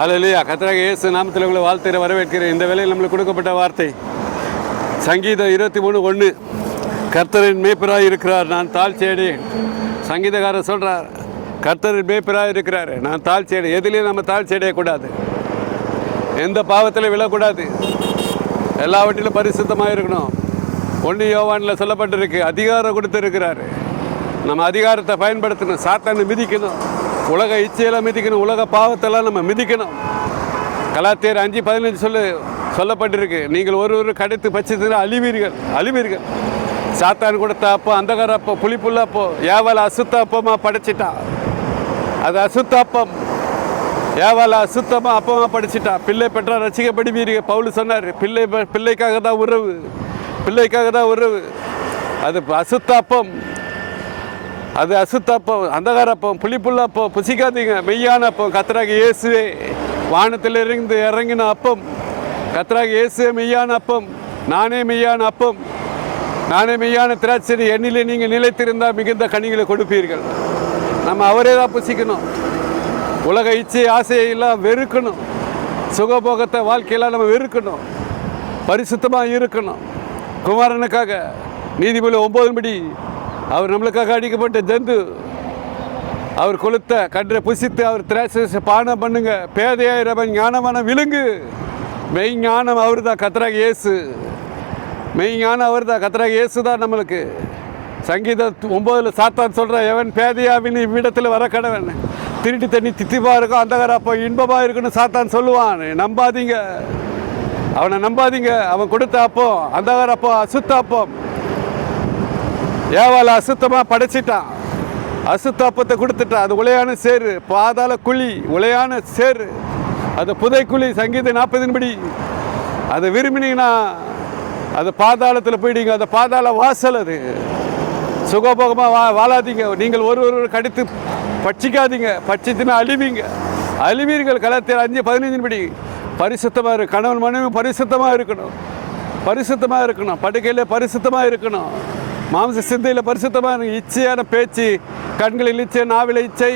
ஹல்லேலூயா. கர்த்தராகிய இயேசு நாமத்தில் உங்களை வாழ்த்துகிற வரவேற்கிறேன். இந்த வேளையில் நம்மளுக்கு கொடுக்கப்பட்ட வார்த்தை சங்கீதம் 23:1. கர்த்தரின் மேய்ப்பராய் இருக்கிறார், நான் தாழ்ச்சியடையேன். சங்கீதக்காரர் சொல்கிறார், கர்த்தரின் மேய்ப்பராய் இருக்கிறார், நான் தாழ்ச்சியடை. எதுலேயும் நம்ம தாழ்ச்சி அடையக்கூடாது, எந்த பாவத்தில் விழக்கூடாது, எல்லாவற்றிலும் பரிசுத்தமாக இருக்கணும். 1 யோவானில் சொல்லப்பட்டிருக்கு, அதிகாரம் கொடுத்துருக்கிறாரு. நம்ம அதிகாரத்தை பயன்படுத்தணும், சாத்தானை மிதிக்கணும், உலக இச்சையெல்லாம் மிதிக்கணும், உலக பாவத்தெல்லாம் நம்ம மிதிக்கணும். கலாத்தியர் 5:15 சொல்லப்பட்டிருக்கு, நீங்கள் ஒரு கடைத்து பட்சத்தில் அழிவீர்கள். சாத்தான் கொடுத்த அப்போ, அந்தகார அப்போ, புளிப்புள்ள அப்போ, ஏவால அசுத்த அப்பமாக படைச்சிட்டான். அது அசுத்த அப்பம், ஏவால அசுத்தமாக அப்பமாக படைச்சிட்டான். பிள்ளை பெற்றால் ரசிக்கப்படுவீர்கள் பவுல் சொன்னார். பிள்ளைக்காக தான் உறவு. அது அசுத்த அப்பம், அது அசுத்தப்பம், அந்தகாரப்பம், புளிப்புள்ள அப்பம் புசிக்காதீங்க. மெய்யான அப்பம் கர்த்தராகிய இயேசுவே வானத்திலிருந்து இறங்கின அப்பம். கர்த்தராகிய இயேசுவே மெய்யான அப்பம். நானே மெய்யான அப்பம், நானே மெய்யான திராட்சை. எண்ணிலே நீங்கள் நிலைத்திருந்தால் மிகுந்த கனிகளை கொடுப்பீர்கள். நம்ம அவரே தான் புசிக்கணும். உலக இச்சை ஆசையெல்லாம் வெறுக்கணும். சுகபோகத்தை வாழ்க்கையெல்லாம் நம்ம வெறுக்கணும். பரிசுத்தமாக இருக்கணும். குமாரனுக்காக நீதிமொழி 9 அவர் நம்மளுக்காக அடிக்கப்பட்ட ஜந்து. அவர் கொளுத்த கன்றை புசித்து அவர் திராட்சை பானம் பண்ணுங்க. பேதையாயிரவன் ஞானமான விழுங்கு. மெய் ஞானம் அவர் தான், கர்த்தராகிய இயேசு. மெய் ஞானம் அவர் தான், கர்த்தராகிய இயேசு தான் நம்மளுக்கு. சங்கீதம் 9 சாத்தான் சொல்கிற, எவன் பேதையாவின் இவ்விடத்தில் வர கடவன். திருட்டு தண்ணி தித்திப்பாக இருக்கும், அந்தகார அப்போ இன்பமாக இருக்குன்னு சாத்தான் சொல்லுவான். நம்பாதீங்க, அவனை நம்பாதீங்க. அவன் கொடுத்த அப்போ அந்தகார அப்போ, அசுத்த அப்பம். ஏவால அசுத்தமாக படைச்சிட்டான், அசுத்த அப்பத்தை கொடுத்துட்டான். அது உளையான சேரு, பாதாள குழி, உளையான சேரு, அது புதை குழி. சங்கீதம் 40 அதை விரும்பினீங்கன்னா அது பாதாளத்தில் போயிடுங்க. அது பாதாள வாசல். அது சுகபோகமாக வாழாதீங்க. நீங்கள் ஒரு கடித்து பட்சிக்காதீங்க. பட்சித்துனா அழிவீர்கள். கலாத்தியர் 5:15 பரிசுத்தமாக இருக்கு. கணவன் மனைவி பரிசுத்தமாக இருக்கணும். படுக்கையில் பரிசுத்தமாக இருக்கணும். மாம்ச சிந்தையில் பரிசுத்தமாக இருக்கு. இச்சையான பேச்சு, கண்களில் இச்சை, நாவில் இச்சை,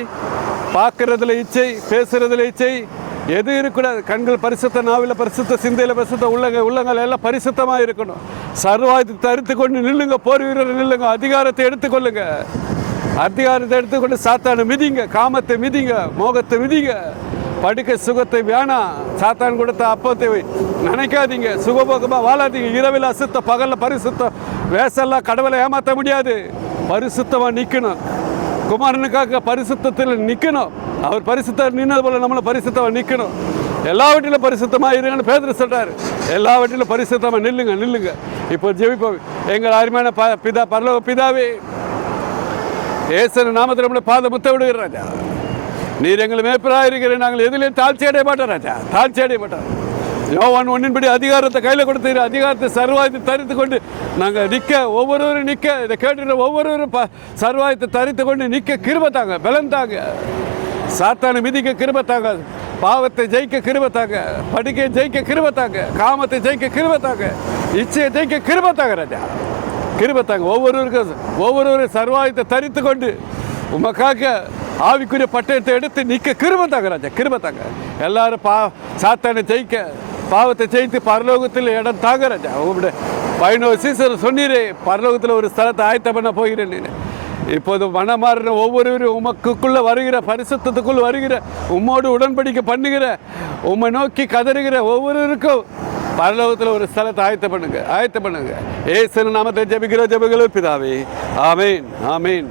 பார்க்கறதுல இச்சை, பேசுறதுல இச்சை, எது இருக்கக்கூடாது. கண்கள் பரிசுத்த, நாவில் பரிசுத்த, சிந்தையில் பரிசுத்த, உள்ளங்கள் எல்லாம் பரிசுத்தமாக இருக்கணும். சர்வாயுதத்தை தரித்து கொண்டு நில்லுங்க, போர் வீரர் நில்லுங்க. அதிகாரத்தை எடுத்துக்கொண்டு சாத்தானை மிதிங்க, காமத்தை மிதிங்க, மோகத்தை மிதிங்க. படுக்க சுகத்தை வேணாம். சாத்தான் கொடுத்த அப்பத்தை நினைக்காதீங்க. சுகபோகமாக வாழாதீங்க. இரவில் அசுத்த, பகலில் பரிசுத்தம். வேசெல்லாம் கடவுளை ஏமாற்ற முடியாது. பரிசுத்தமாக நிற்கணும். குமாரனுக்காக பரிசுத்தத்தில் நிற்கணும். அவர் பரிசுத்தர் நின்னது போல நம்மளும் பரிசுத்தமாக நிற்கணும். எல்லாவற்றிலும் பரிசுத்தமாக இருங்கன்னு பேதுரு சொல்கிறார். எல்லாவற்றிலும் பரிசுத்தமாக நில்லுங்க. இப்போ ஜெபிப்போம். எங்கள் அருமையான பரலோக பிதாவே, இயேசு நாமத்தில் நம்மளை பாத முத்த விடுகிற ராஜா, நீர் எங்கள் மேய்ப்பராக இருக்கிற. நாங்கள் எதிலையும் தாழ்ச்சி அடைய மாட்டோம் ராஜா, தாழ்ச்சி அடைய மாட்டோம். யோவான் 1 அதிகாரத்தை கையில் கொடுத்து, அதிகாரத்தை சர்வாயத்தை தரித்து கொண்டு நாங்கள் ஒவ்வொருவரும் இதை கேட்டுக்கிற ஒவ்வொருவரும் சர்வாயத்தை தரித்து கொண்டு நிற்க கிருபை தாங்க, பலன் தாங்க. சாத்தானை மிதிக்க கிருபை தாங்க, பாவத்தை ஜெயிக்க கிருபை தாங்க, படிக்க ஜெயிக்க கிருபை தாங்க, காமத்தை ஜெயிக்க கிருபை தாங்க, இச்சையை ஜெயிக்க கிருபை தாங்க ராஜா, கிருபை தாங்க. ஒவ்வொருவரும் சர்வாயத்தை தரித்து கொண்டு உமக்காக ஆவிக்குரிய பட்டயத்தை எடுத்து நிற்க கிருபை தாங்க ராஜா, கிருபை தாங்க. எல்லாரும் சாத்தானை ஜெயிக்க, பாவத்தை ஜெயித்து பரலோகத்தில் இடம் தாங்க ராஜா. உங்களுடைய 11 சீசர் சொன்னீரே, பரலோகத்தில் ஒரு ஸ்தலத்தை ஆயத்தம் பண்ண போகிறேன். இப்போது மனமாறின ஒவ்வொருவரும் உமக்குள்ளே வருகிற, பரிசுத்தத்துக்குள் வருகிற, உம்மோடு உடன்படிக்கை பண்ணுகிற, உம்மை நோக்கி கதறுகிற ஒவ்வொருவருக்கும் பரலோகத்தில் ஒரு ஸ்தலத்தை ஆயத்தம் பண்ணுங்க. இயேசு நாமத்தை ஜெபிக்கிற ஜெபங்களும் பிதாவே, ஆமேன்.